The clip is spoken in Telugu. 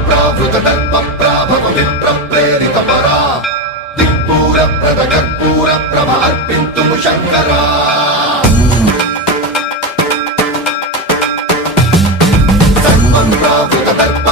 ప్రావృత దర్ప ప్రాభవ విప్ర ప్రేరిత పరా దిక్పూర ప్రద కర్పూర ప్రభ అర్పింతుము శంకరా సర్వం ప్రావృత దర్ప